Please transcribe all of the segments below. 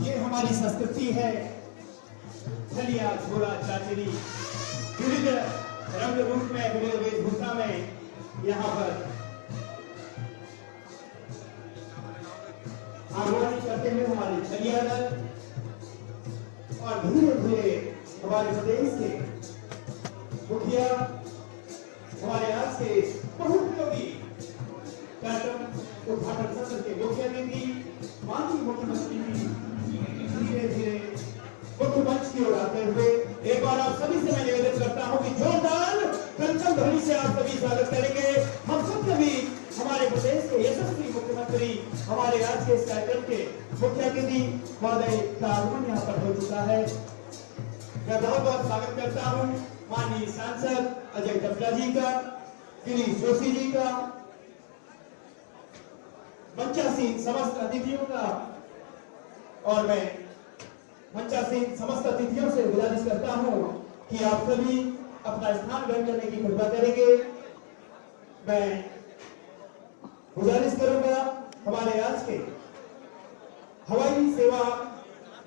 ये हमारी संस्कृति है। छलिया झोला चाचरी विविध रंग रूप में, विविध वेशभूषा में यहाँ पर आह्वान करते हुए हमारे छलिया दल और धीरे धीरे हमारे प्रदेश के मुखिया, हमारे आज के बहुउपयोगी कार्यक्रम उद्घाटन सत्र के मुख्य अतिथि माननीय मुख्यमंत्री धीरे धीरे मुख्य मंच की ओर आते हुए एक बार आप सभी से मैं निवेदन करता हूं कि जोरदार कंचन ध्वनि से आप सभी स्वागत करेंगे। हम सब सभी हमारे प्रदेश के यशस्वी मुख्यमंत्री, हमारे आज के इस कार्यक्रम के मुख्य अतिथि महोदय का आगमन यहाँ पर हो चुका है। मैं बहुत बहुत स्वागत करता हूँ माननीय सांसद अजय टपला जी का, गिरीश जोशी जी का, मंचासीन समस्त अतिथियों का, और मैं मंचासीन समस्त अतिथियों से गुजारिश करता हूं कि आप सभी अपना स्थान ग्रहण करने की कृपा करेंगे। मैं गुजारिश करूंगा हमारे आज के हवाई सेवा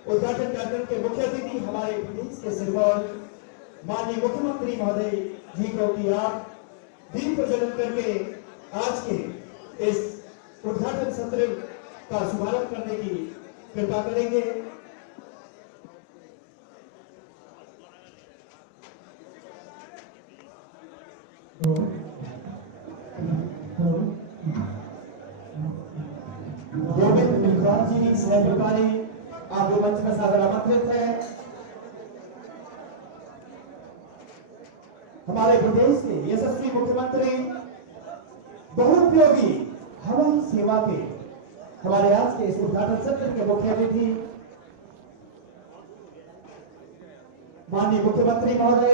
उद्घाटन कार्यक्रम के मुख्य अतिथि हमारे प्रदेश के सिरमौर माननीय मुख्यमंत्री महोदय जी को कि आप दीप प्रज्वलन करके आज के इस उद्घाटन सत्र का शुभारंभ करने की कृपा करेंगे। गोविंद विद्वान जी सहप्रकारी आप जो मंच में सादर आमंत्रित है। हमारे प्रदेश के यशस्वी मुख्यमंत्री, बहुउपयोगी हवाई सेवा के हमारे आज के इस उद्घाटन सत्र के मुख्य अतिथि माननीय मुख्यमंत्री महोदय,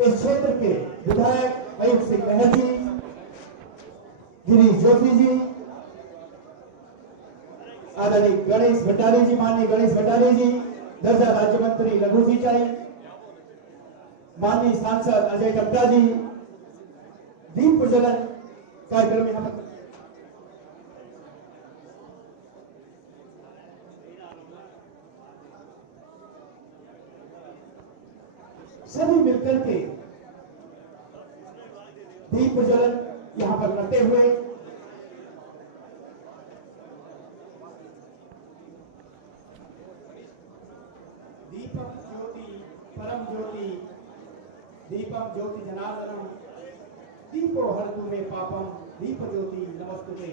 इस क्षेत्र के विधायक अयूब सिंह महल जी, गिरीश जोशी जी, आदरणीय गणेश भंडारी जी, माननीय गणेश भंडारी जी, दर्जा राज्य मंत्री लघु सिंचाई, माननीय सांसद अजय टपला जी, दीप प्रज्वलन कार्यक्रम में हम सभी मिलकर के दीप प्रज्वलन यहां पर करते हुए दीपम ज्योति परम ज्योति दीपम ज्योति जनार्दनम दीपो हरतु मे पापम दीप ज्योति नमस्तुते।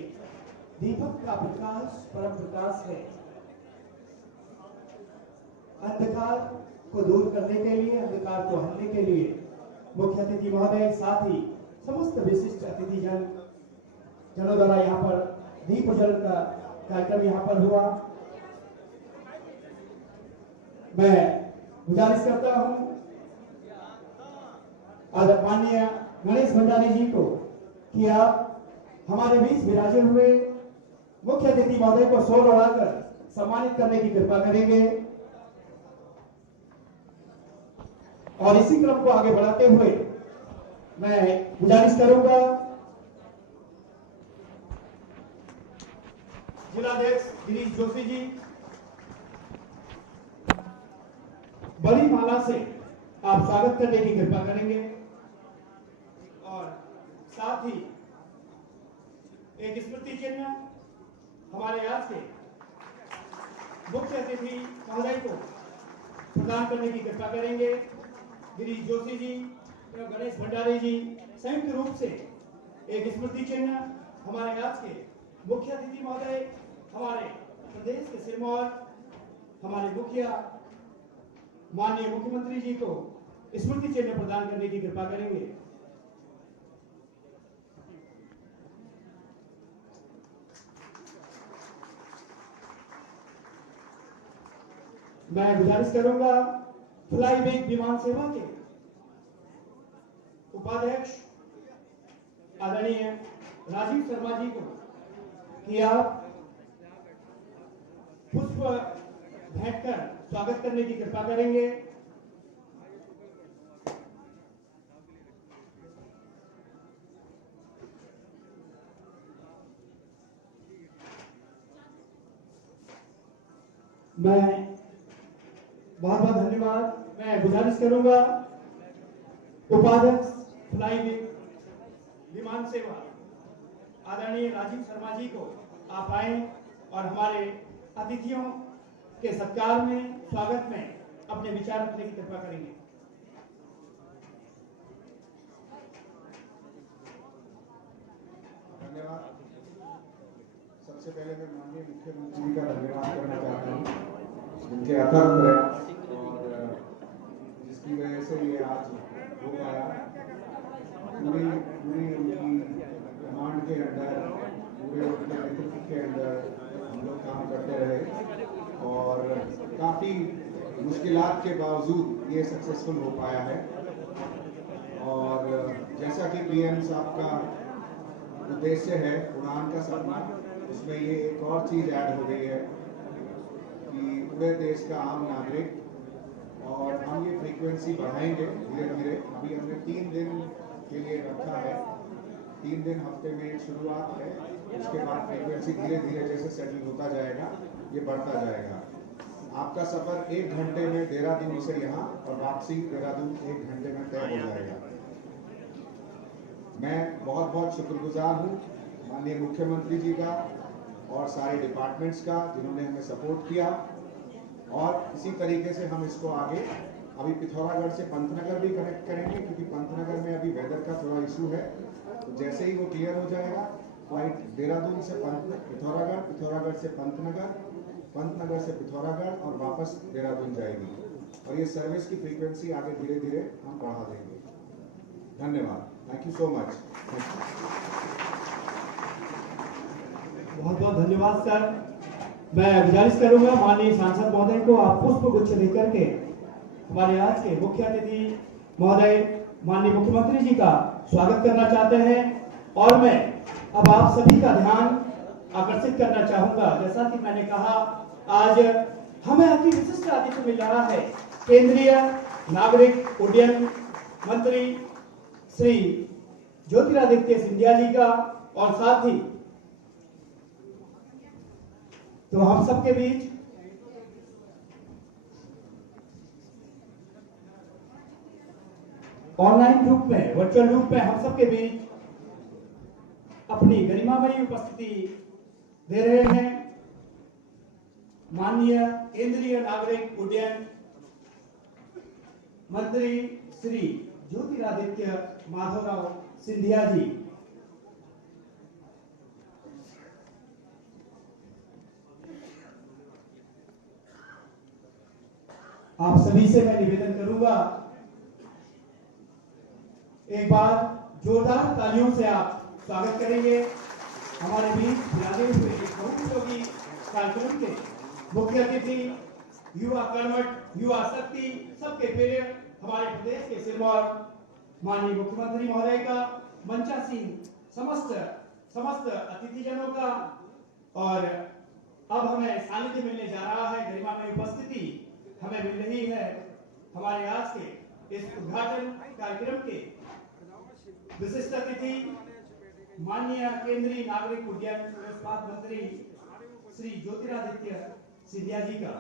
दीपक का प्रकाश परम प्रकाश है। अंधकार को दूर करने के लिए, अंधकार को हटने के लिए मुख्य अतिथि महोदय, साथ ही समस्त विशिष्ट अतिथि जनों द्वारा यहाँ पर दीप प्रज्वलन का कार्यक्रम यहाँ पर हुआ। मैं गुजारिश करता हूँ माननीय गणेश भंडारी जी को कि आप हमारे बीच विराजे हुए मुख्य अतिथि महोदय को शॉल ओढ़ाकर सम्मानित करने की कृपा करेंगे। और इसी क्रम को आगे बढ़ाते हुए मैं गुजारिश करूंगा जिलाध्यक्ष गिरीश जोशी जी बड़ी माला से आप स्वागत करने की कृपा करेंगे और साथ ही एक स्मृति चिन्ह हमारे आज के मुख्य अतिथि महोदय को प्रदान करने की कृपा करेंगे। गिरीश जोशी जी एवं गणेश भंडारी जी संयुक्त रूप से एक स्मृति चिन्ह हमारे आज के मुख्य अतिथि महोदय हमारे प्रदेश के सिरमौर हमारे मुखिया माननीय मुख्यमंत्री जी को स्मृति चिन्ह प्रदान करने की कृपा करेंगे। मैं गुजारिश करूंगा फ्लाईबिग विमान सेवा के उपाध्यक्ष आदरणीय राजीव शर्मा जी को कि आप पुष्प भेंट कर स्वागत करने की कृपा करेंगे। मैं बहुत बहुत धन्यवाद। मैं गुजारिश करूंगा उपाध्यक्ष फ्लाईबिग विमान सेवा आदरणीय राजीव शर्मा जी को आप आए और हमारे अतिथियों के सत्कार में स्वागत में अपने विचार रखने की कृपा करेंगे। धन्यवाद। सबसे पहले मैं माननीय मुख्यमंत्री का धन्यवाद करना चाहता हूँ उनके अथक प्रयास और जिसकी वजह से ये आज हो पाया। पूरी उनकी कमांड के अंडर पूरे उनके नेतृत्व के अंदर हम लोग काम करते रहे और काफ़ी मुश्किलात के बावजूद ये सक्सेसफुल हो पाया है। और जैसा कि पीएम साहब का उद्देश्य है उड़ान का सपना, उसमें ये एक और चीज़ ऐड हो गई है कि पूरे देश का आम नागरिक और हम ये फ्रीक्वेंसी बढ़ाएंगे धीरे धीरे। अभी हमने 3 दिन के लिए रखा है, 3 दिन हफ्ते में एक शुरुआत है, उसके बाद फ्रीक्वेंसी धीरे धीरे जैसे सेटल होता जाएगा ये बढ़ता जाएगा। आपका सफर 1 घंटे में देहरादून से यहाँ और वापसी देहरादून 1 घंटे में तय हो जाएगा। मैं बहुत बहुत शुक्रगुजार हूँ माननीय मुख्यमंत्री जी का और सारे डिपार्टमेंट्स का जिन्होंने हमें सपोर्ट किया और इसी तरीके से हम इसको आगे अभी पिथौरागढ़ से पंतनगर भी कनेक्ट करेंगे क्योंकि पंतनगर में अभी वेदर का थोड़ा इशू है। तो जैसे ही वो क्लियर हो जाएगा फ्लाइट देहरादून से पिथौरागढ़, पिथौरागढ़ से पंतनगर, पंतनगर से पिथौरागढ़ और वापस देहरादून जाएगी और ये सर्विस की फ्रीक्वेंसी आगे धीरे धीरे हम बढ़ा देंगे। धन्यवाद। Thank you so much. बहुत बहुत धन्यवाद सर। मैं गुजारिश करूंगा माननीय सांसद महोदय को आप पुष्प गुच्छ लेकर के हमारे आज के मुख्य अतिथि महोदय माननीय मुख्यमंत्री जी का स्वागत करना चाहते हैं और मैं अब आप सभी का ध्यान आकर्षित करना चाहूंगा। जैसा कि मैंने कहा आज हमें अति विशिष्ट आतिथ्य मिल रहा है केंद्रीय नागरिक उड्डयन मंत्री श्री ज्योतिरादित्य सिंधिया जी का और साथ ही तो हम सबके बीच ऑनलाइन रूप में वर्चुअल रूप में हम सबके बीच अपनी गरिमामयी उपस्थिति दे रहे हैं माननीय केंद्रीय नागरिक उड्डयन मंत्री श्री ज्योतिरादित्य माधवराव सिंधिया जी। आप सभी से मैं निवेदन करूंगा एक बार जोरदार तालियों से आप स्वागत करेंगे हमारे बीच विराजे हुए बहुउपयोगी कार्यक्रम के मुख्य अतिथि युवा कर्मठ, युवा शक्ति, सबके प्रिय हमारे प्रदेश के सिरमौर माननीय मुख्यमंत्री महोदय का, मंचासीन समस्त समस्त अतिथिजनों का, और अब हमें सानिध्य मिलने जा रहा है, गरिमा में उपस्थिति हमें मिल रही है हमारे आज के इस उद्घाटन कार्यक्रम के विशिष्ट अतिथि माननीय केंद्रीय नागरिक उड्डयन एवं इस्पात मंत्री श्री ज्योतिरादित्य सिंधिया जी का।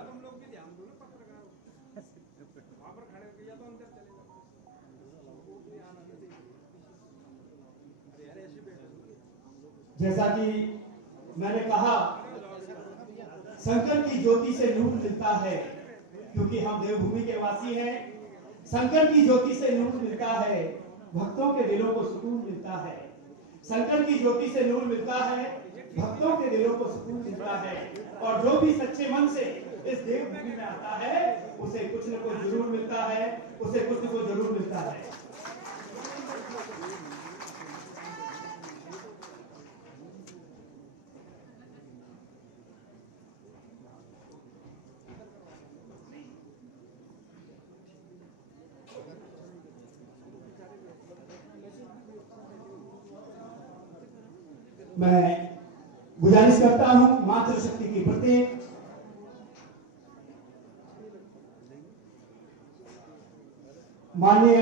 जैसा कि मैंने कहा, संकट की ज्योति से नूर मिलता है, क्योंकि हम देवभूमि के वासी हैं। संकट की ज्योति से नूर मिलता है, भक्तों के दिलों को सुकून मिलता है। संकट की ज्योति से नूर मिलता है, भक्तों के दिलों को सुकून मिलता है, और जो भी सच्चे मन से इस देवभूमि में आता है, उसे कुछ न कुछ जरूर मिलता है, उसे कुछ न कुछ जरूर मिलता है। मैं गुजारिश करता हूं मातृशक्ति के प्रति, माननीय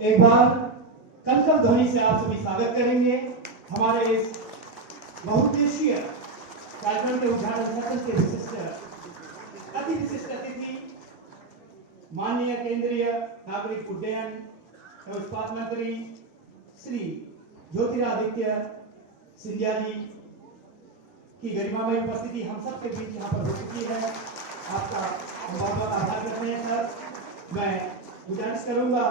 एक बार कलकल ध्वनि से आप सभी स्वागत करेंगे हमारे इस बहुउद्देशीय कार्यक्रम के उद्घाटन सत्र के अति विशिष्ट अतिथि माननीय केंद्रीय नागरिक उड्डयन एवं इस्पात मंत्री श्री ज्योतिरादित्य सिंधिया जी की गरिमामय उपस्थिति हम सब के बीच यहाँ पर हो चुकी है। आपका हम बहुत बहुत आभार करते हैं सर। मैं गुजारिश करूंगा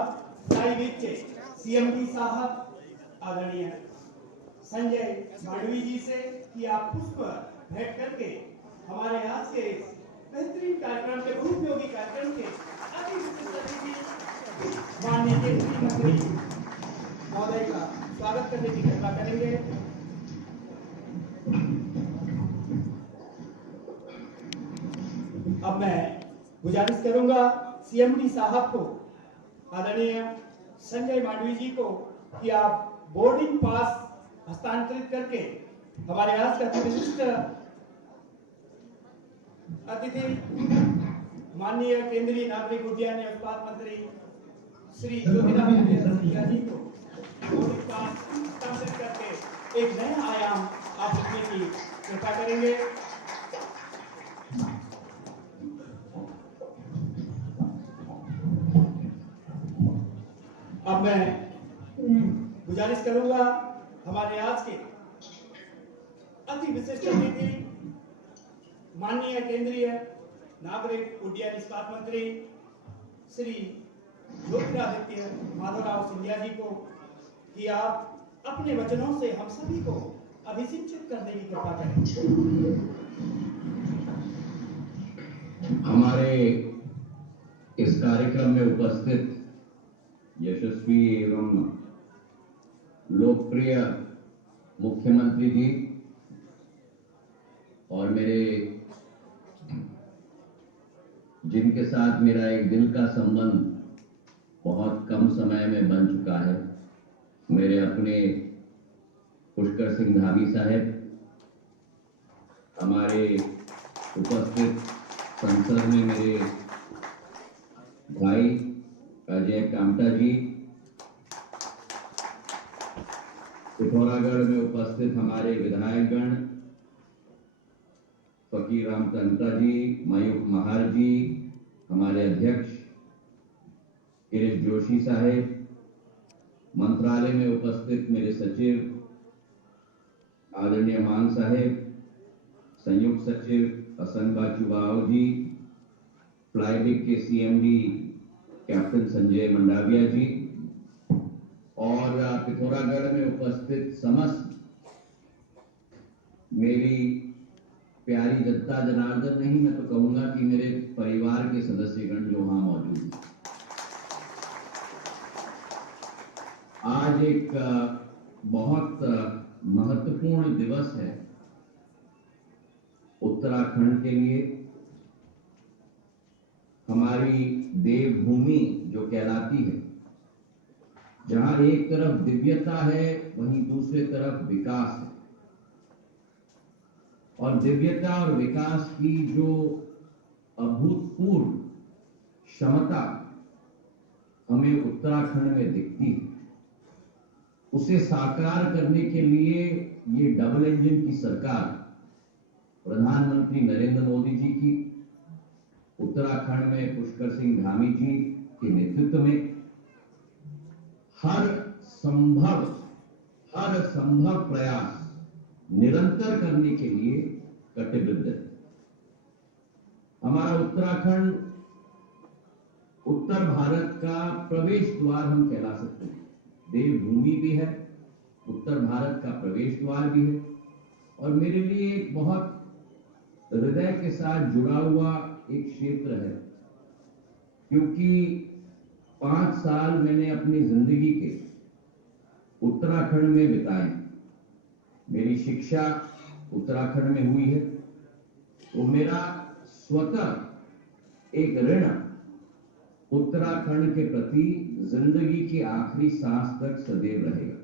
साहिब के सीएमडी साहब आदरणीय संजय मांडवी जी से कि आप पुष्प भेंट करके हमारे आज के बेहतरीन कार्यक्रम के, बहुत उपयोगी कार्यक्रम के अति विशिष्ट अतिथि माननीय केंद्रीय मंत्री महोदय का स्वागत करने की कृपा करेंगे। अब मैं गुजारिश करूंगा सीएमडी साहब को, आदरणीय संजय मांडवी जी को, कि आप बोर्डिंग पास हस्तांतरित करके हमारे आज का विशिष्ट अतिथि माननीय केंद्रीय नागरिक उड्डयन एवं इस्पात मंत्री श्री ज्योतिरादित्य सिंधिया जी को बोर्डिंग पास हस्तांतरित करके एक नया आयाम आप रखने की कृपा करेंगे। अब मैं गुजारिश करूंगा हमारे आज के अति विशिष्ट अतिथि माननीय केंद्रीय नागरिक उड्डयन इस्पात मंत्री श्री ज्योतिरादित्य माधवराव सिंधिया जी को कि आप अपने वचनों से हम सभी को अभिषिंचित करने की कृपा करें। हमारे इस कार्यक्रम में उपस्थित यशस्वी एवं लोकप्रिय मुख्यमंत्री जी और मेरे जिनके साथ मेरा एक दिल का संबंध बहुत कम समय में बन चुका है, मेरे अपने पुष्कर सिंह धामी साहब, हमारे उपस्थित संसद में मेरे भाई अजय कामटा जी, पिथौरागढ़ में उपस्थित हमारे विधायकगण फकीर राम तंता जी, मयूख महार जी, हमारे अध्यक्ष गिरीश जोशी साहेब, मंत्रालय में उपस्थित मेरे सचिव आदरणीय मान साहेब, संयुक्त सचिव असंग बाचुबाव जी, फ्लाईबिग के सीएमडी कैप्टन संजय मंडाविया जी और पिथौरागढ़ में उपस्थित समस्त मेरी प्यारी जनता जनार्दन, नहीं मैं तो कहूंगा कि मेरे परिवार के सदस्यगण जो वहां मौजूद हैं। आज एक बहुत महत्वपूर्ण दिवस है उत्तराखंड के लिए, हमारी देवभूमि जो कहलाती है, जहां एक तरफ दिव्यता है वहीं दूसरे तरफ विकास है। और दिव्यता और विकास की जो अभूतपूर्व क्षमता हमें उत्तराखंड में दिखती है, उसे साकार करने के लिए ये डबल इंजन की सरकार प्रधानमंत्री नरेंद्र मोदी जी की, उत्तराखंड में पुष्कर सिंह धामी जी के नेतृत्व में हर संभव प्रयास निरंतर करने के लिए कटिबद्ध है। हमारा उत्तराखंड उत्तर भारत का प्रवेश द्वार हम कहला सकते हैं। देवभूमि भी है, उत्तर भारत का प्रवेश द्वार भी है, और मेरे लिए एक बहुत हृदय के साथ जुड़ा हुआ एक क्षेत्र है, क्योंकि 5 साल मैंने अपनी जिंदगी के उत्तराखंड में बिताए। मेरी शिक्षा उत्तराखंड में हुई है, तो मेरा स्वतः एक ऋण उत्तराखंड के प्रति जिंदगी की आखिरी सांस तक सदैव रहेगा।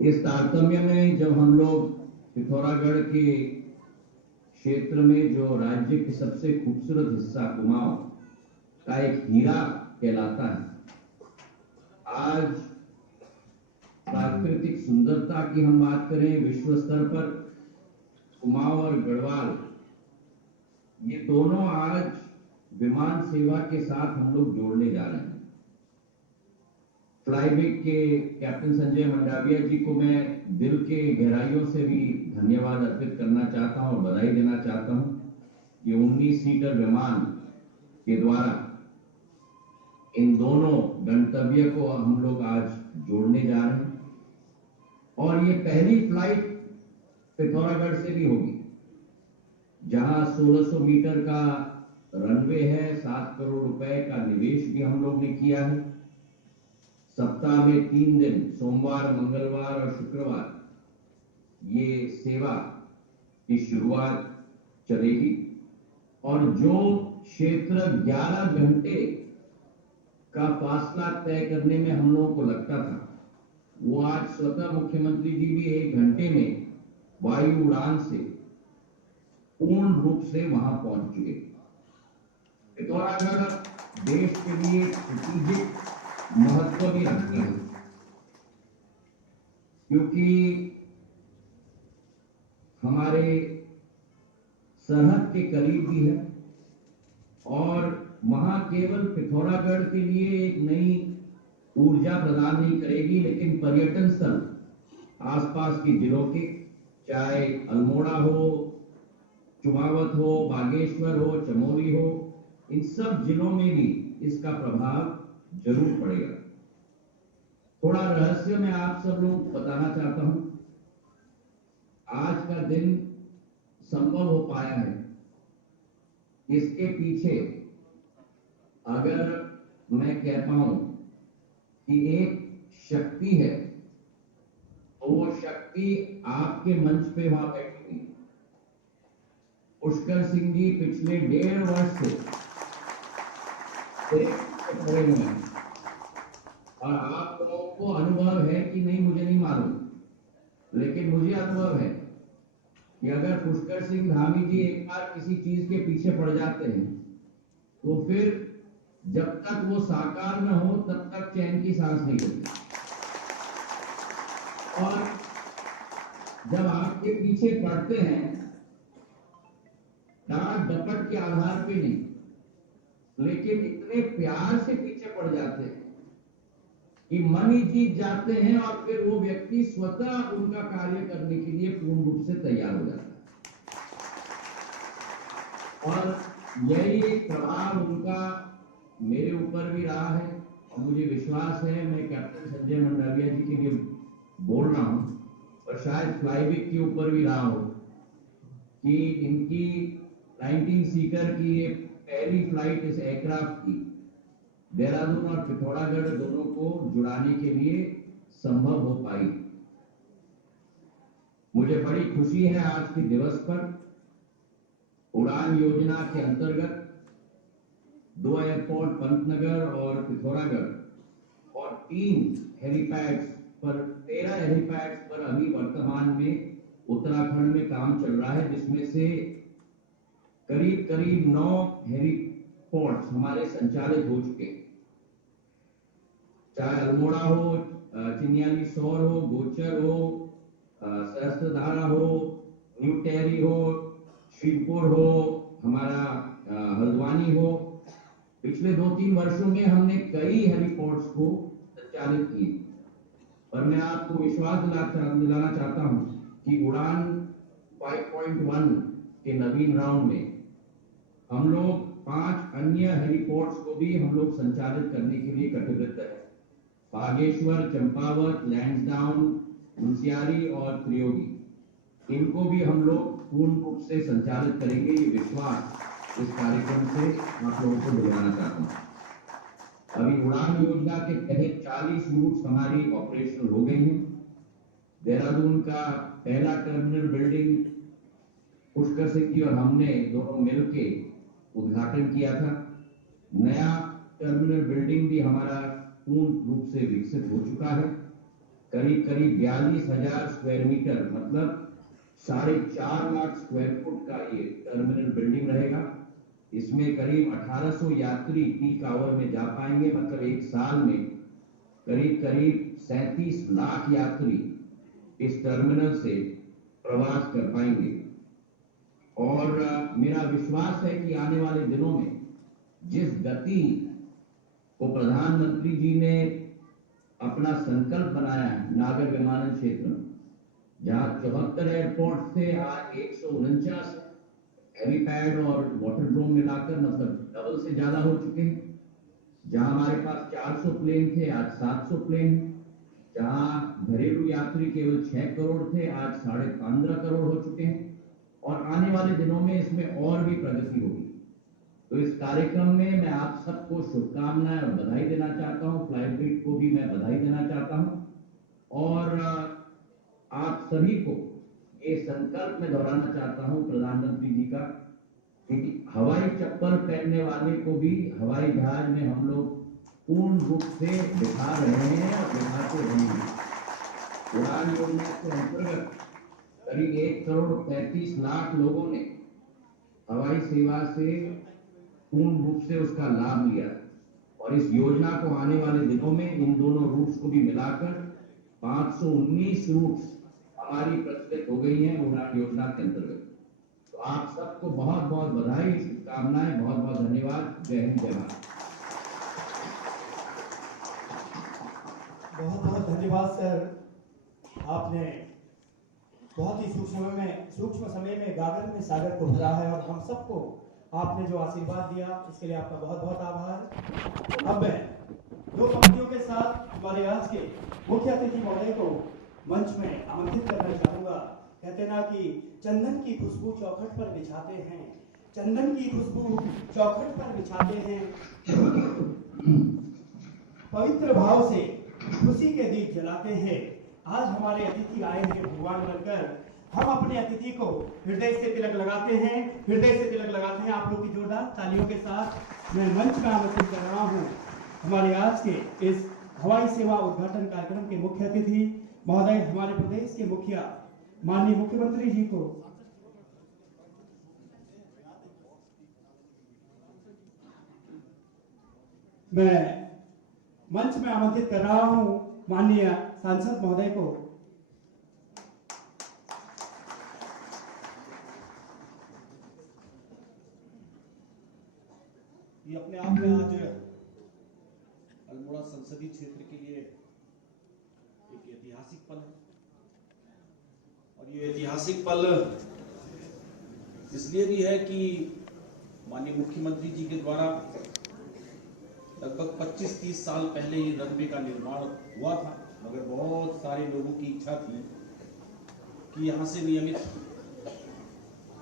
इस तारतम्य में जब हम लोग पिथौरागढ़ के क्षेत्र में जो राज्य के सबसे खूबसूरत हिस्सा कुमाऊं का एक हीरा कहलाता है, आज प्राकृतिक सुंदरता की हम बात करें विश्व स्तर पर, कुमाऊं और गढ़वाल ये दोनों आज विमान सेवा के साथ हम लोग जोड़ने जा रहे हैं। फ्लाईबिग के कैप्टन संजय मंडाविया जी को मैं दिल के गहराइयों से भी धन्यवाद अर्पित करना चाहता हूं और बधाई देना चाहता हूं कि 19 सीटर विमान के द्वारा इन दोनों गंतव्य को हम लोग आज जोड़ने जा रहे हैं। और ये पहली फ्लाइट पिथौरागढ़ से भी होगी, जहां 1600 मीटर का रनवे है, 7 करोड़ रुपए का निवेश भी हम लोग ने किया है। सप्ताह में 3 दिन, सोमवार, मंगलवार और शुक्रवार, ये सेवा की शुरुआत चलेगी। और जो क्षेत्र 11 घंटे का फासला तय करने में हम लोगों को लगता था, वो आज स्वतः मुख्यमंत्री जी भी 1 घंटे में वायु उड़ान से पूर्ण रूप से वहां पहुंच चुके। पिथौरागढ़ देश के लिए स्ट्रेटेजिक महत्व भी रखती है, क्योंकि हमारे सरहद के करीब भी है, और वहां केवल पिथौरागढ़ के लिए एक नई ऊर्जा प्रदान नहीं करेगी, लेकिन पर्यटन स्थल आसपास के जिलों के, चाहे अल्मोड़ा हो, चुमावत हो, बागेश्वर हो, चमोली हो, इन सब जिलों में भी इसका प्रभाव जरूर पड़ेगा। थोड़ा रहस्य मैं आप सब लोग बताना चाहता हूं। आज का दिन संभव हो पाया है, इसके पीछे अगर मैं कह पाऊं कि एक शक्ति है, तो वो शक्ति आपके मंच पे वहां बैठी हुई। पुष्कर सिंह जी पिछले 1.5 वर्ष से खड़े हुए हैं, और आप लोगों को अनुभव है कि नहीं मुझे नहीं मालूम, लेकिन मुझे अनुभव है कि अगर पुष्कर सिंह धामी जी एक बार किसी चीज के पीछे पड़ जाते हैं, तो फिर जब तक वो साकार न हो तब तक चैन की सांस नहीं लेते। और जब आपके पीछे पड़ते हैं, डांट डपट के आधार पे नहीं, लेकिन इतने प्यार से पीछे पड़ जाते हैं कि मन ही जीत जाते हैं, और फिर वो व्यक्ति स्वतः उनका कार्य करने के लिए पूर्ण रूप से तैयार हो जाता है। और यही एक प्रभाव उनका मेरे ऊपर भी रहा है, और मुझे विश्वास है, मैं कैप्टन संजय मंडाविया जी के लिए बोल रहा हूं, और शायद फ्लाईबिग के ऊपर भी रहा हो, कि इनकी 19 सीटर की ये पहली फ्लाइट इस एयरक्राफ्ट की देहरादून और पिथौरागढ़ दोनों को जुड़ाने के लिए संभव हो पाई। मुझे बड़ी खुशी है आज के दिवस पर उड़ान योजना के अंतर्गत 2 एयरपोर्ट पंतनगर और पिथौरागढ़ और 3 हेलीपैड्स पर 13 हेलीपैड्स पर अभी वर्तमान में उत्तराखंड में काम चल रहा है, जिसमें से करीब 9 हेलीपोर्ट्स हमारे संचालित हो चुके हैं। चाहे अल्मोड़ा हो, चिन्याली सौर हो, गोचर हो, सहस्त्रधारा हो, न्यू टेहरी हो, शिवपुर हो, हमारा हल्द्वानी हो। पिछले 2-3 वर्षों में हमने कई हेलीपोर्ट्स को संचालित किए, और मैं आपको विश्वास दिलाना चाहता हूं कि उड़ान 5.1 के नवीन राउंड में हम लोग 5 अन्य हेलीपोर्ट्स को भी हम लोग संचालित करने के लिए कटिबद्ध है। बागेश्वर, चंपावत, लैंसडाउन, मुंशियारी और त्रियोगी, इनको भी हम लोग पूर्ण रूप से संचालित करेंगे। ये विश्वास इस कार्यक्रम से आप लोगों को दिलाना चाहता हूँ। अभी उड़ान योजना के तहत 40 रूट्स हमारी ऑपरेशनल हो गई हैं। देहरादून का पहला टर्मिनल बिल्डिंग पुष्कर सिंह जी और हमने दोनों मिलके उद्घाटन किया था। नया टर्मिनल बिल्डिंग भी हमारा पूर्ण रूप से विकसित हो चुका है। करीब 42,000 स्क्वायर मीटर, मतलब 4.5 लाख स्क्वायर फुट का ये टर्मिनल बिल्डिंग रहेगा। इसमें करीब 1800 यात्री पीक आवर में जा पाएंगे, मतलब एक साल में करीब 37 लाख यात्री इस टर्मिनल से प्रवास कर पाएंगे। और मेरा विश्वास है कि आने वाले दिनों में जिस गति को प्रधानमंत्री जी ने अपना संकल्प बनाया है नागर विमानन क्षेत्र में, जहां 74 एयरपोर्ट थे, आज 149 हेलीपैड और वाटरड्रोम मिलाकर मतलब डबल से ज्यादा हो चुके हैं। जहां हमारे पास 400 प्लेन थे, आज 700 प्लेन। जहां घरेलू यात्री केवल 6 करोड़ थे, आज 15.5 करोड़ हो चुके हैं, और आने वाले दिनों में इसमें और भी प्रगति होगी। तो इस कार्यक्रम में मैं आप सबको शुभकामनाएं और बधाई देना चाहता हूं। फ्लाईब्रिज को भी मैं बधाई देना चाहता हूं, और आप सभी को ये संकल्प मैं दोहराना चाहता हूं प्रधानमंत्री जी का, कि हवाई चप्पल पहनने वाले को भी हवाई जहाज में हम लोग पूर्ण रूप से दिखा रहे हैं और दिखाते रहेंगे। उड़ान योजना के अंतर्गत करीब 1.35 करोड़ लोगों ने हवाई सेवा से पूर्ण रूप से उसका लाभ लिया, और इस योजना को आने वाले दिनों में इन दोनों रूट्स को भी मिलाकर 519 रूट्स हमारी प्रचलित हो गई हैं उड़ान योजना के अंतर्गत। तो आप सबको बहुत बहुत बधाई, शुभकामनाएं, बहुत बहुत धन्यवाद। जय हिंद, जय भारत। बहुत बहुत धन्यवाद सर। आपने बहुत ही सूक्ष्म समय में गागर में सागर को भरा है, और हम सबको आपने जो आशीर्वाद दिया इसके लिए आपका बहुत बहुत आभार। अब मैं 2 पंक्तियों के साथ हमारे आज के मुख्य अतिथि महोदय को मंच में आमंत्रित करना चाहूंगा। कहते ना कि चंदन की खुशबू चौखट पर बिछाते हैं, चंदन की खुशबू चौखट पर बिछाते हैं, पवित्र भाव से खुशी के दीप जलाते हैं। आज हमारे अतिथि आए हैं भगवान बनकर, हम अपने अतिथि को हृदय से तिलक लगाते हैं, हृदय से तिलक लगाते हैं। आप लोग की जोरदार तालियों के साथ मैं मंच में आमंत्रित कर रहा हूं हमारे आज के इस हवाई सेवा उद्घाटन कार्यक्रम के मुख्य अतिथि महोदय, हमारे प्रदेश के मुखिया माननीय मुख्यमंत्री जी को मैं मंच में आमंत्रित कर रहा हूं। माननीय सांसद महोदय को ये अपने आप में आज अल्मोड़ा संसदीय क्षेत्र के लिए एक ऐतिहासिक पल है, और ये ऐतिहासिक पल इसलिए भी है कि माननीय मुख्यमंत्री जी के द्वारा लगभग 25-30 साल पहले ये रनवे का निर्माण हुआ था, मगर बहुत सारे लोगों की इच्छा थी कि यहाँ से नियमित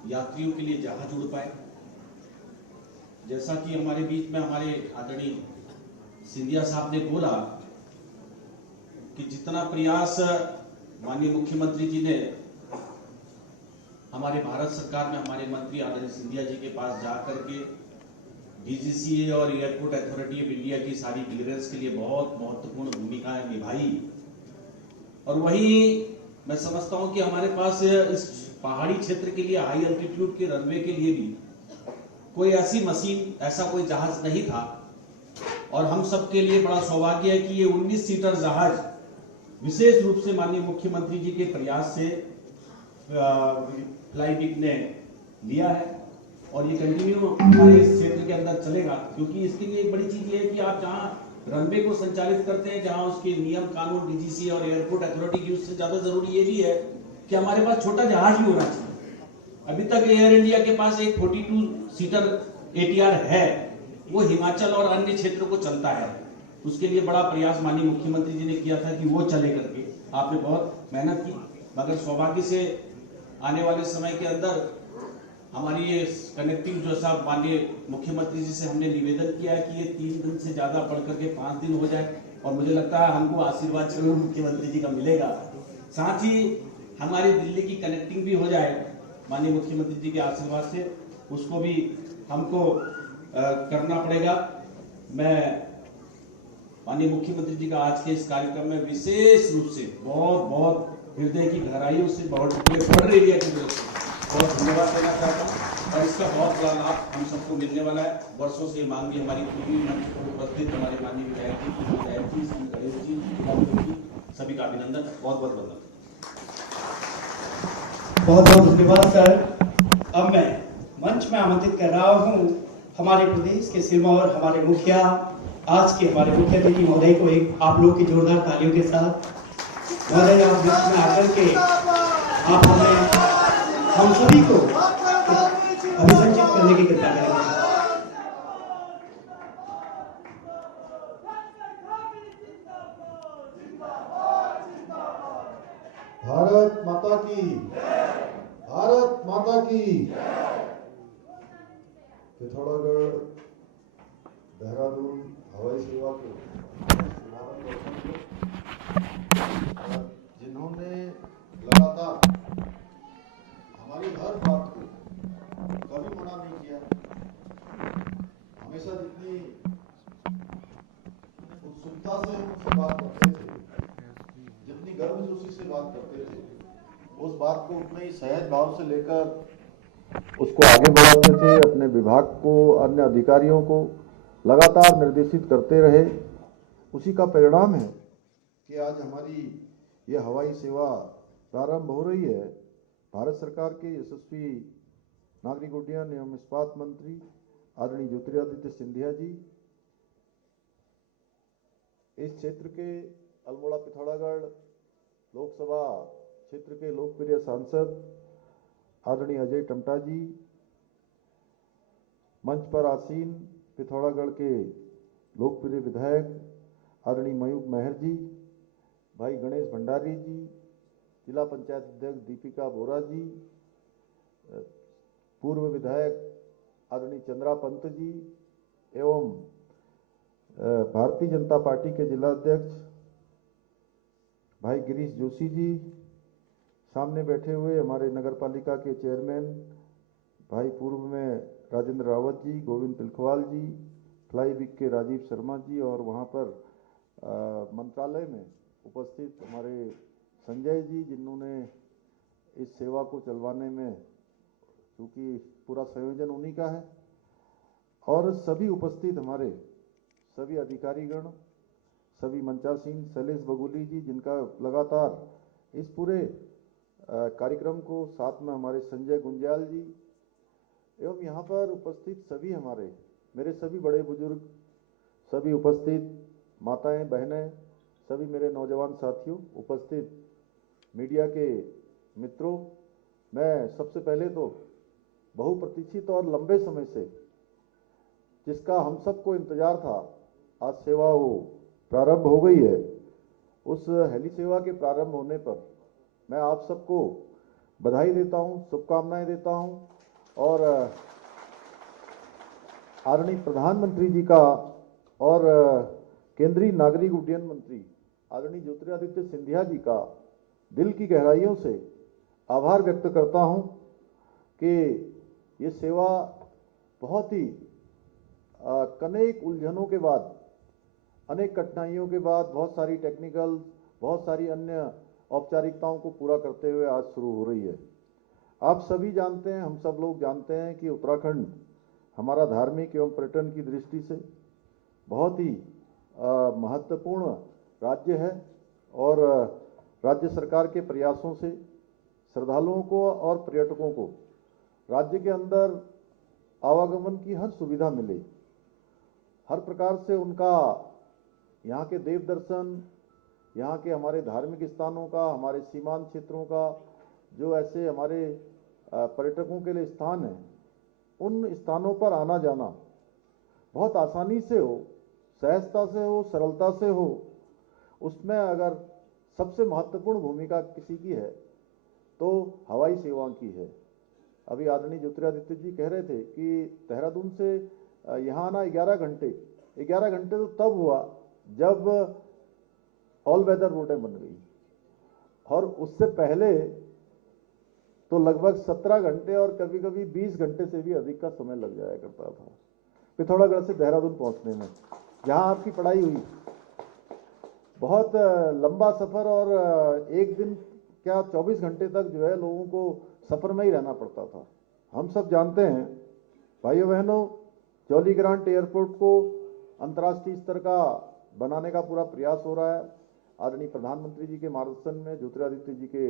यात्रियों के लिए जहाज उड़ पाए। जैसा कि हमारे बीच में हमारे आदरणीय सिंधिया साहब ने बोला कि जितना प्रयास माननीय मुख्यमंत्री जी ने हमारे भारत सरकार में हमारे मंत्री आदरणीय सिंधिया जी के पास जा करके डीजीसीए और एयरपोर्ट अथॉरिटी ऑफ इंडिया की सारी क्लियरेंस के लिए बहुत महत्वपूर्ण भूमिकाएं निभाई। और वहीं मैं समझता हूं कि हमारे पास इस पहाड़ी क्षेत्र के लिए हाई अल्टीट्यूड के रनवे के लिए भी कोई ऐसी मशीन, ऐसा कोई जहाज नहीं था। और हम सब के लिए बड़ा सौभाग्य है कि ये 19 सीटर जहाज विशेष रूप से माननीय मुख्यमंत्री जी के प्रयास से फ्लाईबिग ने लिया है और ये कंटिन्यू हमारे इस क्षेत्र के अंदर चलेगा। क्योंकि इसके लिए एक बड़ी चीज ये है कि आप जहां रनवे को संचालित करते हैं, जहां उसके नियम कानून डीजीसी और एयरपोर्ट अथॉरिटी की, उससे ज्यादा जरूरी ये भी है कि हमारे पास छोटा जहाज भी होना चाहिए। अभी तक एयर इंडिया के पास एक 42 सीटर ATR है, वो हिमाचल और अन्य क्षेत्रों को चलता है। उसके लिए बड़ा प्रयास माननीय मुख्यमंत्री जी ने किया था कि वो चले करके, आपने बहुत मेहनत की। मगर सौभाग्य से आने वाले समय के अंदर हमारी ये कनेक्टिंग जो साहब माननीय मुख्यमंत्री जी से हमने निवेदन किया है कि ये 3 दिन से ज्यादा बढ़ करके 5 दिन हो जाए। और मुझे लगता है हमको आशीर्वाद जरूर मुख्यमंत्री जी का मिलेगा। साथ ही हमारी दिल्ली की कनेक्टिंग भी हो जाए माननीय मुख्यमंत्री जी के आशीर्वाद से, उसको भी हमको करना पड़ेगा। मैं माननीय मुख्यमंत्री जी का आज के इस कार्यक्रम में विशेष रूप से बहुत बहुत हृदय की गहराइयों से, बॉर्डर एरिया की वजह से बहुत धन्यवाद देना चाहता हूँ। और इसका बहुत बड़ा लाभ हम सबको मिलने वाला है। वर्षों से मांग भी हमारी पूरी मंच पर उपस्थित हमारे माननीय विधायक जी, श्री गणेश जी, सभी का अभिनंदन, बहुत बहुत धन्यवाद। बहुत बहुत धन्यवाद सर। अब मैं मंच में आमंत्रित कर रहा हूं हमारे प्रदेश के सिरमौर, हमारे मुखिया, आज के हमारे मुख्य अतिथि महोदय को एक आप लोग की जोरदार तालियों के साथ। महोदय आप बीच में आकर के आप हमें, हम सभी को अभिसंचित करने की कृपा करेंगे। भारत माता की, भारत माता की। पिथौरागढ़ देहरादून हवाई सेवा के जिन्होंने लगातार हमारी हर बात को कभी मना नहीं किया, हमेशा जितनी उत्सुकता से हम उनसे बात करते थे, जितनी गर्मजोशी से बात करते थे, उस बात को उतने ही सहज भाव से लेकर उसको आगे बढ़ाते थे। अपने विभाग को, अन्य अधिकारियों को लगातार निर्देशित करते रहे। उसी का परिणाम है कि आज हमारी ये हवाई सेवा प्रारंभ हो रही है। भारत सरकार के यशस्वी नागरिक उड्डयन एवं इस्पात मंत्री आदरणीय ज्योतिरादित्य सिंधिया जी इस क्षेत्र के अल्मोड़ा पिथौरागढ़ लोकसभा क्षेत्र के लोकप्रिय सांसद आदरणीय अजय टमटा जी, मंच पर आसीन पिथौरागढ़ के लोकप्रिय विधायक आदरणीय मयूख मेहर जी, भाई गणेश भंडारी जी, जिला पंचायत अध्यक्ष दीपिका बोरा जी, पूर्व विधायक आदरणीय चंद्रा पंत जी एवं भारतीय जनता पार्टी के जिला अध्यक्ष भाई गिरीश जोशी जी, सामने बैठे हुए हमारे नगर पालिका के चेयरमैन भाई पूर्व में राजेंद्र रावत जी, गोविंद तिलखवाल जी, फ्लाईबिग के राजीव शर्मा जी और वहाँ पर मंत्रालय में उपस्थित हमारे संजय जी, जिन्होंने इस सेवा को चलवाने में, क्योंकि पूरा संयोजन उन्हीं का है, और सभी उपस्थित हमारे सभी अधिकारीगण, सभी मंचासीन, शैलेश बगोली जी, जिनका लगातार इस पूरे कार्यक्रम को, साथ में हमारे संजय गुंजाल जी एवं यहाँ पर उपस्थित सभी हमारे, मेरे सभी बड़े बुजुर्ग, सभी उपस्थित माताएं, बहनें, सभी मेरे नौजवान साथियों, उपस्थित मीडिया के मित्रों, मैं सबसे पहले तो बहुप्रतीक्षित और लंबे समय से जिसका हम सबको इंतजार था, आज सेवा वो प्रारंभ हो गई है। उस हेली सेवा के प्रारंभ होने पर मैं आप सबको बधाई देता हूं, शुभकामनाएं देता हूं और आदरणीय प्रधानमंत्री जी का और केंद्रीय नागरिक उड्डयन मंत्री आदरणीय ज्योतिरादित्य सिंधिया जी का दिल की गहराइयों से आभार व्यक्त करता हूं कि ये सेवा बहुत ही अनेक उलझनों के बाद, अनेक कठिनाइयों के बाद, बहुत सारी टेक्निकल, बहुत सारी अन्य औपचारिकताओं को पूरा करते हुए आज शुरू हो रही है। आप सभी जानते हैं, हम सब लोग जानते हैं कि उत्तराखंड हमारा धार्मिक एवं पर्यटन की दृष्टि से बहुत ही महत्वपूर्ण राज्य है और राज्य सरकार के प्रयासों से श्रद्धालुओं को और पर्यटकों को राज्य के अंदर आवागमन की हर सुविधा मिले, हर प्रकार से उनका यहाँ के देव दर्शन, यहाँ के हमारे धार्मिक स्थानों का, हमारे सीमांत क्षेत्रों का, जो ऐसे हमारे पर्यटकों के लिए स्थान हैं, उन स्थानों पर आना जाना बहुत आसानी से हो, सहजता से हो, सरलता से हो। उसमें अगर सबसे महत्वपूर्ण भूमिका किसी की है तो हवाई सेवाओं की है। अभी आदरणीय ज्योतिरादित्य जी कह रहे थे कि देहरादून से यहाँ आना 11 घंटे तो तब हुआ जब ऑल वेदर रोडें बन गई, और उससे पहले तो लगभग 17 घंटे और कभी कभी 20 घंटे से भी अधिक का समय लग जाया करता था पिथौरागढ़ से देहरादून पहुंचने में। जहां आपकी पढ़ाई हुई, बहुत लंबा सफर, और एक दिन क्या 24 घंटे तक जो है लोगों को सफर में ही रहना पड़ता था। हम सब जानते हैं भाइयों बहनों, जॉली ग्रांट एयरपोर्ट को अंतर्राष्ट्रीय स्तर का बनाने का पूरा प्रयास हो रहा है। आदरणीय प्रधानमंत्री जी के मार्गदर्शन में, ज्योतिरादित्य जी के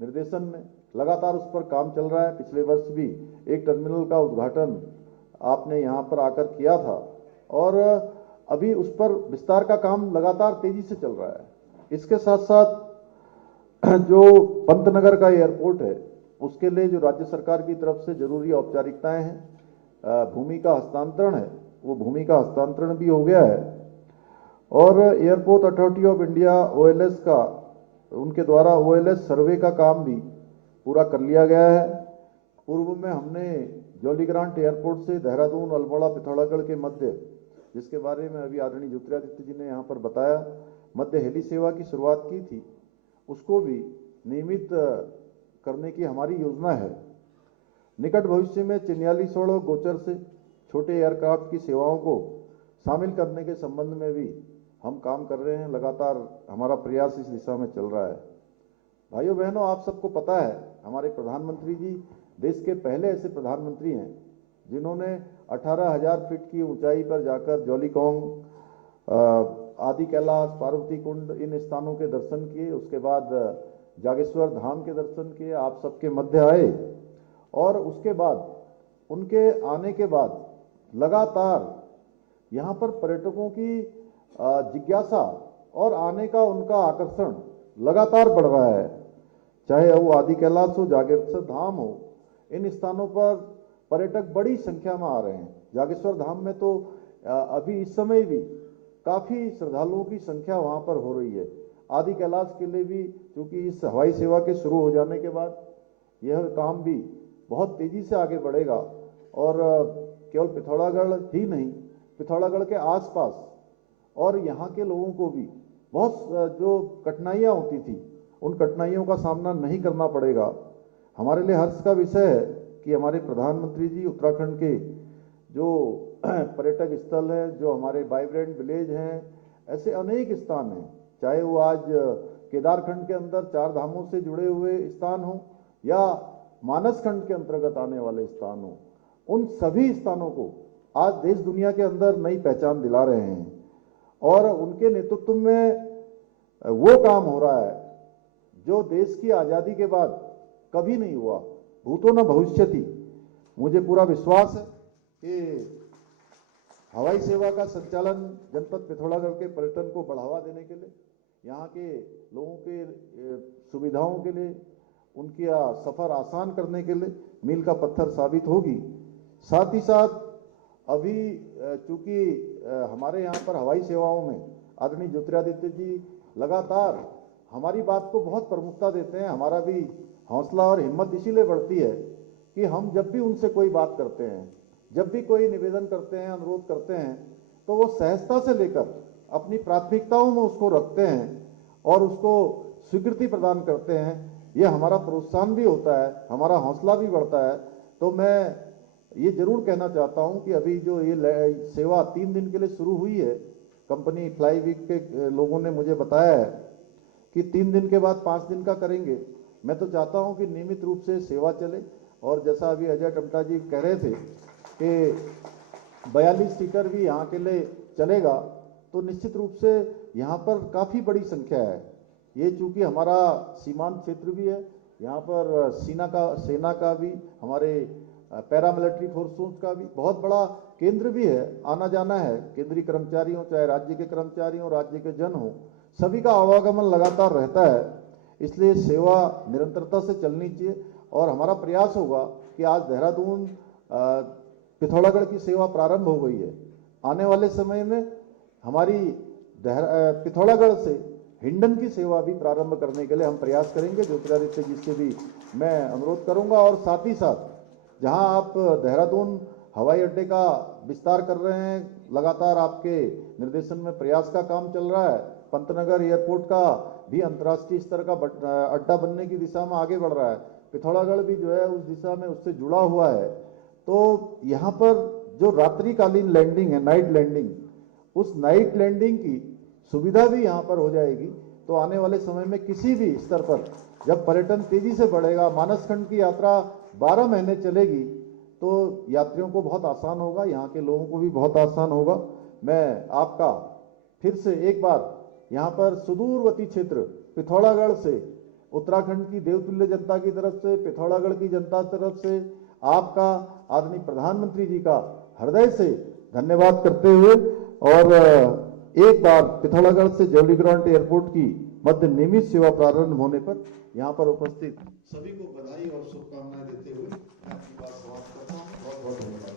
निर्देशन में लगातार उस पर काम चल रहा है। पिछले वर्ष भी एक टर्मिनल का उद्घाटन आपने यहाँ पर आकर किया था, और अभी उस पर विस्तार का काम लगातार तेजी से चल रहा है। इसके साथ साथ जो पंतनगर का एयरपोर्ट है, उसके लिए जो राज्य सरकार की तरफ से जरूरी औपचारिकताएं हैं, भूमि का हस्तांतरण है, वो भूमि का हस्तांतरण भी हो गया है। और airport authority of India OLS का, उनके द्वारा OLS सर्वे का काम भी पूरा कर लिया गया है। पूर्व में हमने जॉली ग्रांट एयरपोर्ट से देहरादून, अल्मोड़ा, पिथौरागढ़ के मध्य, जिसके बारे में अभी आदरणीय ज्योतिरादित्य जी ने यहाँ पर बताया, मध्य हेली सेवा की शुरुआत की थी, उसको भी नियमित करने की हमारी योजना है। निकट भविष्य में चिन्यालीसोड़ गोचर से छोटे एयरक्राफ्ट की सेवाओं को शामिल करने के संबंध में भी हम काम कर रहे हैं। लगातार हमारा प्रयास इस दिशा में चल रहा है। भाइयों बहनों, आप सबको पता है हमारे प्रधानमंत्री जी देश के पहले ऐसे प्रधानमंत्री हैं जिन्होंने 18,000 फीट की ऊंचाई पर जाकर जौलीकोंग, आदि कैलाश, पार्वती कुंड, इन स्थानों के दर्शन किए। उसके बाद जागेश्वर धाम के दर्शन किए, आप सबके मध्य आए, और उसके बाद उनके आने के बाद लगातार यहाँ पर पर्यटकों की जिज्ञासा और आने का उनका आकर्षण लगातार बढ़ रहा है। चाहे वो आदि कैलाश हो, जागेश्वर धाम हो, इन स्थानों पर पर्यटक बड़ी संख्या में आ रहे हैं। जागेश्वर धाम में तो अभी इस समय भी काफ़ी श्रद्धालुओं की संख्या वहाँ पर हो रही है। आदि कैलाश के लिए भी, क्योंकि इस हवाई सेवा के शुरू हो जाने के बाद यह काम भी बहुत तेज़ी से आगे बढ़ेगा, और केवल पिथौरागढ़ ही नहीं, पिथौरागढ़ के आसपास और यहाँ के लोगों को भी बहुत जो कठिनाइयाँ होती थी, उन कठिनाइयों का सामना नहीं करना पड़ेगा। हमारे लिए हर्ष का विषय है कि हमारे प्रधानमंत्री जी उत्तराखंड के जो पर्यटक स्थल है, जो हमारे वाइब्रेंट विलेज हैं, ऐसे अनेक स्थान हैं, चाहे वो आज केदारखंड के अंदर 4 धामों से जुड़े हुए स्थान हो या मानसखंड के अंतर्गत आने वाले स्थान हो, उन सभी स्थानों को आज देश दुनिया के अंदर नई पहचान दिला रहे हैं। और उनके नेतृत्व में वो काम हो रहा है जो देश की आज़ादी के बाद कभी नहीं हुआ, भूतो न भविष्यति। मुझे पूरा विश्वास है कि हवाई सेवा का संचालन जनपद पिथौरागढ़ के पर्यटन को बढ़ावा देने के लिए, यहाँ के लोगों के सुविधाओं के लिए, उनकी सफ़र आसान करने के लिए मील का पत्थर साबित होगी। साथ ही साथ अभी चूंकि हमारे यहाँ पर हवाई सेवाओं में आदरणीय ज्योतिरादित्य जी लगातार हमारी बात को बहुत प्रमुखता देते हैं। हमारा भी हौसला और हिम्मत इसीलिए बढ़ती है कि हम जब भी उनसे कोई बात करते हैं, जब भी कोई निवेदन करते हैं, अनुरोध करते हैं, तो वो सहजता से लेकर अपनी प्राथमिकताओं में उसको रखते हैं और उसको स्वीकृति प्रदान करते हैं। ये हमारा प्रोत्साहन भी होता है, हमारा हौसला भी बढ़ता है, तो मैं ये जरूर कहना चाहता हूं कि अभी जो ये सेवा 3 दिन के लिए शुरू हुई है, कंपनी फ्लाईवीक के लोगों ने मुझे बताया है कि 3 दिन के बाद 5 दिन का करेंगे। मैं तो चाहता हूं कि नियमित रूप से सेवा चले, और जैसा अभी अजय टमटा जी कह रहे थे कि 42 सीटर भी यहाँ के लिए चलेगा, तो निश्चित रूप से यहाँ पर काफ़ी बड़ी संख्या है। ये चूंकि हमारा सीमांत क्षेत्र भी है, यहाँ पर सेना का भी, हमारे पैरामिलिट्री फोर्सों का भी बहुत बड़ा केंद्र भी है, आना जाना है। केंद्रीय कर्मचारी हो, चाहे राज्य के कर्मचारी हो, राज्य के जन हो, सभी का आवागमन लगातार रहता है। इसलिए सेवा निरंतरता से चलनी चाहिए, और हमारा प्रयास होगा कि आज देहरादून पिथौरागढ़ की सेवा प्रारंभ हो गई है। आने वाले समय में हमारी पिथौरागढ़ से हिंडन की सेवा भी प्रारंभ करने के लिए हम प्रयास करेंगे। ज्योतिरादित्य जी से भी मैं अनुरोध करूंगा, और साथ ही साथ जहां आप देहरादून हवाई अड्डे का विस्तार कर रहे हैं, लगातार आपके निर्देशन में प्रयास का काम चल रहा है। पंतनगर एयरपोर्ट का भी अंतर्राष्ट्रीय स्तर का अड्डा बनने की दिशा में आगे बढ़ रहा है। पिथौरागढ़ भी जो है उस दिशा में उससे जुड़ा हुआ है। तो यहाँ पर जो रात्रिकालीन लैंडिंग है, नाइट लैंडिंग, उस नाइट लैंडिंग की सुविधा भी यहाँ पर हो जाएगी। तो आने वाले समय में किसी भी स्तर पर जब पर्यटन तेजी से बढ़ेगा, मानसखंड की यात्रा 12 महीने चलेगी, तो यात्रियों को बहुत आसान होगा, यहाँ के लोगों को भी बहुत आसान होगा। मैं आपका फिर से एक बार यहाँ पर सुदूरवर्ती क्षेत्र पिथौरागढ़ से, उत्तराखंड की देवतुल्य जनता की तरफ से, पिथौरागढ़ की जनता की तरफ से आपका आदरणीय प्रधानमंत्री जी का हृदय से धन्यवाद करते हुए, और एक बार पिथौरागढ़ से जौली ग्रांट एयरपोर्ट की मध्य नियमित सेवा प्रारंभ होने पर यहाँ पर उपस्थित सभी को बधाई और शुभकामनाएं देते हुए मैं अपनी बात समाप्त करता हूँ। बहुत बहुत धन्यवाद।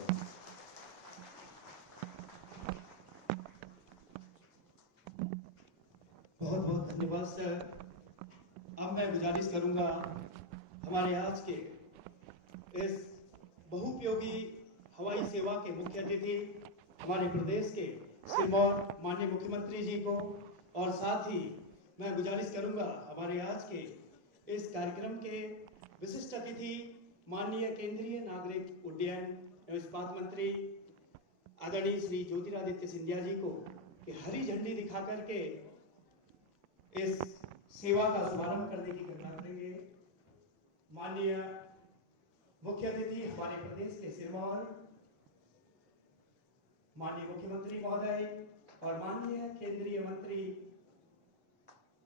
बहुत बहुत धन्यवाद सर। अब मैं गुजारिश करूंगा हमारे आज के इस बहुउपयोगी हवाई सेवा के मुख्य अतिथि हमारे प्रदेश के सिरमौर माननीय मुख्यमंत्री जी को, और साथ ही मैं गुजारिश करूंगा हमारे आज के इस कार्यक्रम के विशिष्ट अतिथि माननीय केंद्रीय नागरिक उड्डयन एवं इस्पात मंत्री आदरणीय श्री ज्योतिरादित्य सिंधिया जी को कि हरी झंडी दिखा करके इस सेवा का शुभारंभ करने की घटना करेंगे। माननीय मुख्य अतिथि हमारे प्रदेश के सिरमौर माननीय मुख्यमंत्री महोदय और माननीय केंद्रीय मंत्री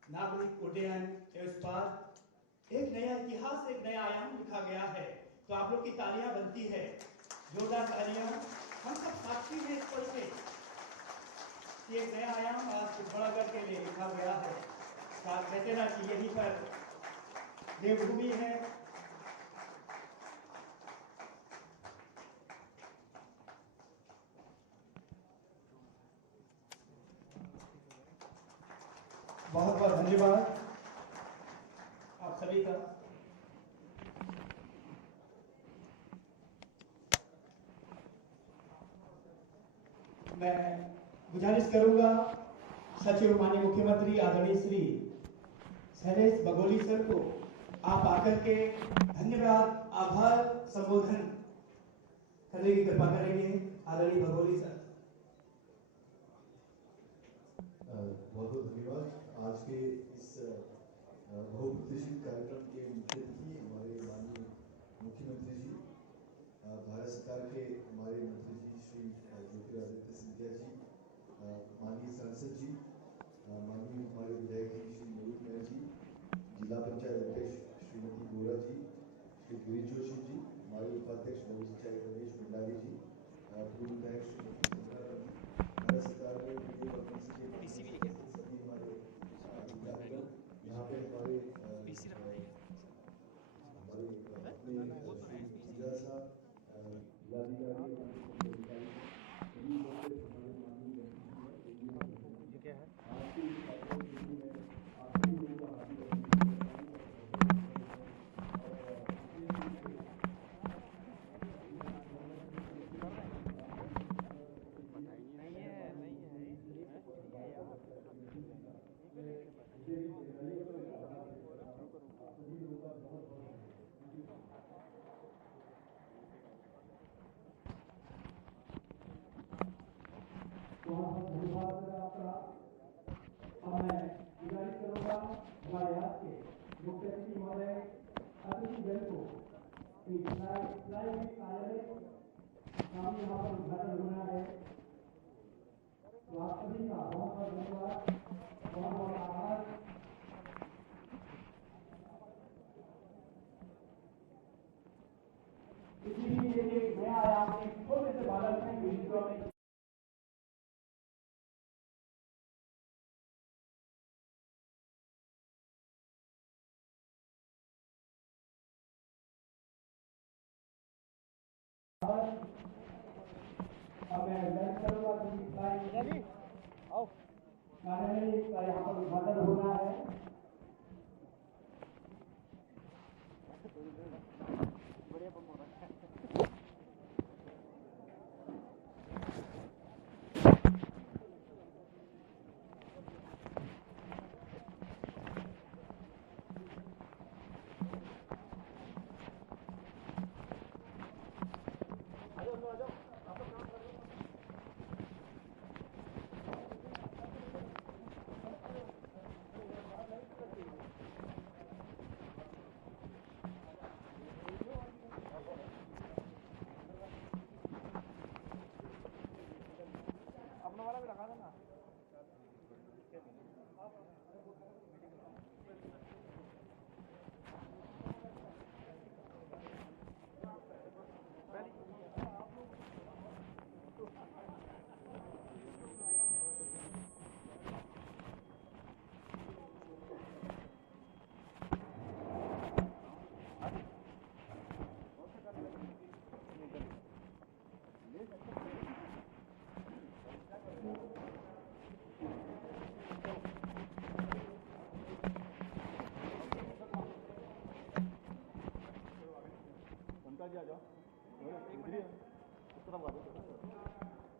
नागरिक उड्डयन एवं इस्पात। एक नया इतिहास, एक नया आयाम लिखा गया है, तो आप लोग की तालियां बनती है, जोरदार तालियां। हम सब साक्षी हैं इस पल के कि एक नया आयाम आज पिथौरागढ़ के लिए लिखा गया है। कहते ना कि यहीं पर देवभूमि है। बहुत बहुत धन्यवाद आप सभी का। मैं गुजारिश करूंगा सचिव माननीय मुख्यमंत्री आदरणीय श्री शैलेश बगोली सर को आप आकर के धन्यवाद आभार संबोधन करने की कृपा करेंगे। आदरणीय बगोली सर। बहुत बहुत धन्यवाद। आज के इस बहुप्रतीक्षित कार्यक्रम के मुख्य अतिथि हमारे माननीय मुख्यमंत्री जी, भारत सरकार के हमारे मंत्री जी श्री ज्योतिरादित्य सिंधिया जी, माननीय सांसद जी, माननीय हमारे विधायक जी श्री मयूर नायक जी, जिला पंचायत अध्यक्ष श्रीमती गोरा जी, श्री गिरीश जोशी जी, हमारे उपाध्यक्ष रमेश भंडारी जी, पूर्व विधायक श्रीमती चंद्रा जी, भारत सरकार के वीडियो कॉन्फ्रेंसिंग के सभी हमारे अधिकारीगण यहाँ पे हमारे अपने जिला साहब, जिलाधिकारी, अधिकारी सभी उपस्थित हमारे माननीय आज के इस कार्यक्रम के लिए मैं आप सभी लोगों का हार्दिक अभिनंदन करता हूँ। अब मैं लंच करूंगा क्योंकि कार्यालय का यहाँ पर उद्घाटन हो रहा है। आ जाओ इधर ही इस तरफ आ जाओ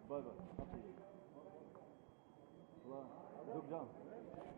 बस बस अब ठीक है थोड़ा रुक जाओ